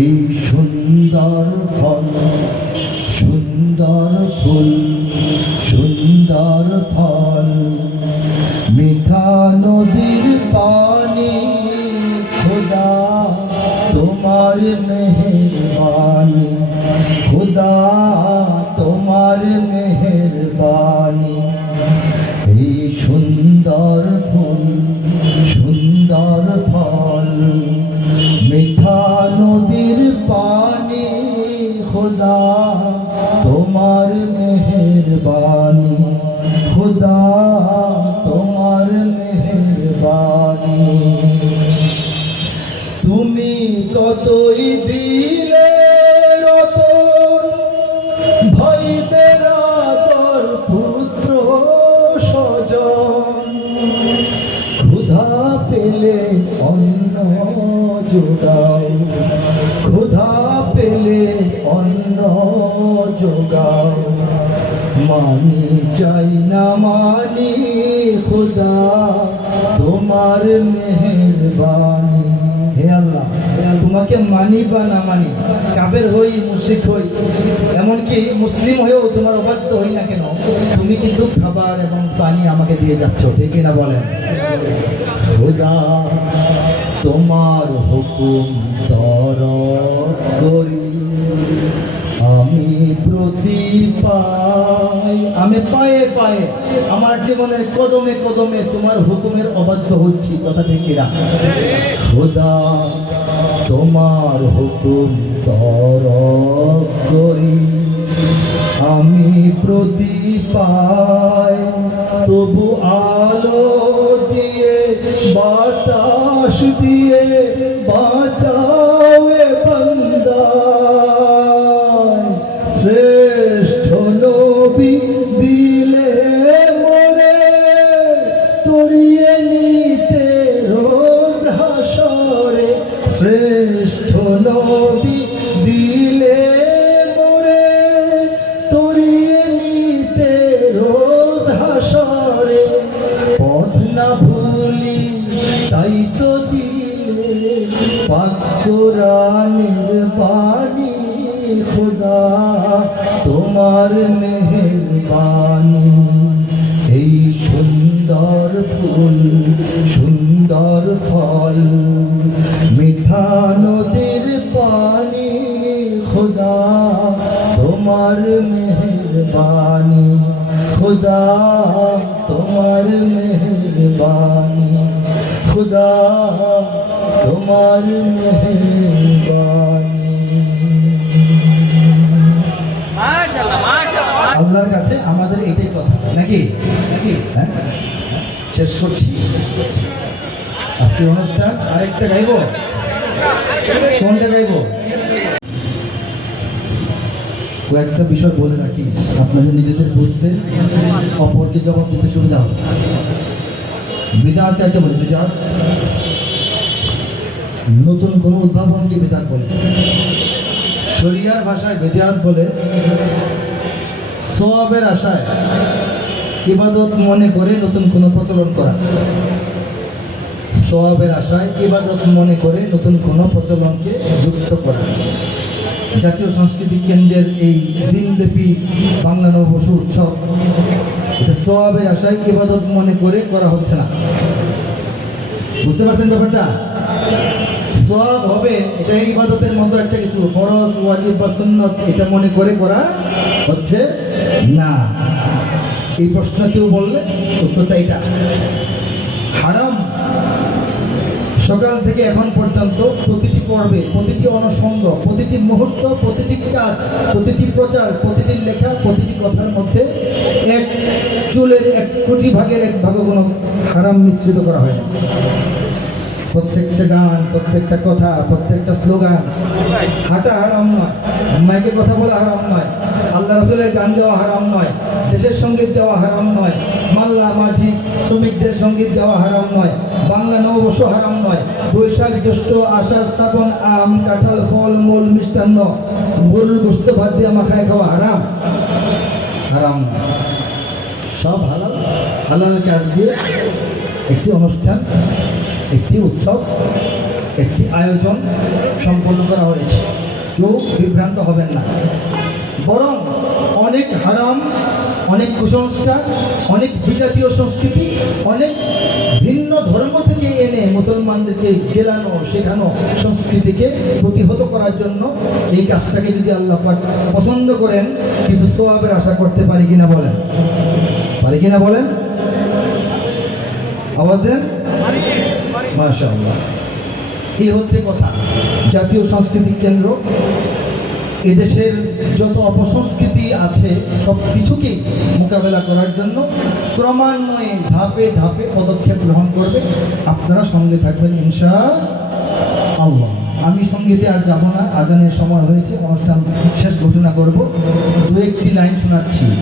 এই সুন্দর ফল, সুন্দর ফুল, সুন্দর ফল, মিঠা নদীর পানি, খোদা তোমার মেহেরবানি, খোদা তোমার মেহেরবানি। এই সুন্দর ফুল, সুন্দর ফল, মিঠা নদীর পানি, খোদা তোমার মেহেরবানি, খোদা তোমার মেহেরবানি। তুমি কতই দিলে রতন, ভাই বেরাদর পুত্র স্বজন, ক্ষুধা পেলে অন্ন যোগাও, ক্ষুধা পেলে অন্ন যোগাও। মানি চাই না মানি, খোদা তোমার মেহেরবানি। হে আল্লাহ, তোমাকে মানি বা না মানি, কাফের হই মুশরিক হই, এমনকি মুসলিম হয়েও তোমার অবাধ্য হই না কেন, তুমি কিন্তু খাবার এবং পানি আমাকে দিয়ে যাচ্ছ, ঠিক না বলেন? খোদা তোমার হুকুম তরক করি, আমি প্রতি পাই, আমি পায়ে পায়ে আমার জীবনের কদমে কদমে তোমার হুকুমের অবাধ্য হচ্ছি, কথা ঠিক কিনা? খোদা তোমার হুকুম তরক করি, আমি প্রতি পাই, তবু আলো দিয়ে বাতাস দিয়ে বাঁচাও এ বান্দা। শ্রেষ্ঠ নবী দিলে মোরে তরিয়ে নিতে রোজ হাসরে, শ্রেষ্ঠ নবী দিলে মোরে তরিয়ে নিতে রোজ হাসরে। পথ না ভুলি তাই তো দিলে পাক কোরআনের বাণী, খোদা তোমার মেহেরবানি। এই সুন্দর ফুল, সুন্দর ফল, মিঠা নদীর পানি, খোদা তোমার মেহেরবানি, খোদা তোমার মেহেরবানি, খোদা তোমার মেহেরবানি। আল্লাহর কাছে আমাদের এটাই কথা, নাকি? হ্যাঁ, শেষ করছি আজকের অনুষ্ঠান। আরেকটা গাইব, কোনটা গাইব? কয়েকটা বিষয় বলে রাখি, আপনাদের নিজেদের বুঝতে, অপরকে জবাব দিতে সুবিধা হবে। বিদআত কাকে বলে? বিদআত নতুন কোনো উদ্ভাবনকে বিদআত বলে। শরিয়ার ভাষায় বিদআত বলে সওয়াবের আশায় ইবাদত মনে করে নতুন কোনো প্রচলন করা। সওয়াবের আশায় ইবাদত মনে করে নতুন কোনো প্রচলনকে যুক্ত করা। জাতীয় সাংস্কৃতিক কেন্দ্রের এই দিনব্যাপী বাংলা নববর্ষ উৎসব, এটা সওয়াবের আশায় ইবাদত মনে করে করা হচ্ছে না। বুঝতে পারছেন ব্যাপারটা? সওয়াব হবে, এটা ইবাদতের মতো একটা কিছু ফরজ, ওয়াজিব বা সুন্নত, এটা মনে করে করা হচ্ছে না। এই প্রশ্ন কেউ বললে উত্তরটা এটা। হারাম সকাল থেকে এখন পর্যন্ত প্রতিটি পর্বে, প্রতিটি অনুষঙ্গ, প্রতিটি মুহূর্ত, প্রতিটি কাজ, প্রতিটি প্রচার, প্রতিটি লেখা, প্রতিটি কথার মধ্যে এক চুলের 1 কোটি ভাগের 1 ভাগ কোনো হারাম মিশ্রিত করা হয় না। প্রত্যেকটা গান, প্রত্যেকটা কথা, প্রত্যেকটা স্লোগান, হাঁটা হারাম নয়, মাইকে কথা বলা হারাম নয়, আল্লাহ রাসূলের গান গাওয়া হারাম নয়, দেশের সঙ্গীত গাওয়া হারাম নয়, মাল্লা মাঝি শ্রমিকদের সঙ্গীত গাওয়া হারাম নয়, বাংলা নববর্ষ হারাম নয়, বৈশাখ জ্যৈষ্ঠ আষাঢ় শ্রাবণ আম কাঁঠাল ফল মূল মিষ্টান্ন গরুর গোশত ভাত দিয়ে মাখায় খাওয়া হারাম, হারাম নয়। সব হালাল, হালাল কাজ দিয়ে একটি অনুষ্ঠান, একটি উৎসব একটি আয়োজন সম্পন্ন করা হয়েছে। কেউ বিভ্রান্ত হবেন না, বরং অনেক হারাম, অনেক কুসংস্কার, অনেক বিজাতীয় সংস্কৃতি, অনেক ভিন্ন ধর্ম থেকে এনে মুসলমানদেরকে গেলানো শেখানো সংস্কৃতিকে প্রতিহত করার জন্য এই কাজটাকে যদি আল্লাহ পাক পছন্দ করেন, কিছু সওয়াবের আশা করতে পারি কিনা বলেন? পারি কিনা বলেন? আওয়াজ দেন। মাশাআল্লাহ। এই হচ্ছে কথা। জাতীয় সাংস্কৃতিক কেন্দ্র এদেশের যত অপসংস্কৃতি আছে সব কিছুকেই মোকাবেলা করার জন্য ক্রমান্বয়ে ধাপে ধাপে পদক্ষেপ গ্রহণ করবে। আপনারা সঙ্গে থাকবেন ইনশাআল্লাহ। আমি সঙ্গীতে আর যাব না, আজানের সময় হয়েছে, অনুষ্ঠান শেষ ঘোষণা করব। দু একটি লাইন শোনাচ্ছি।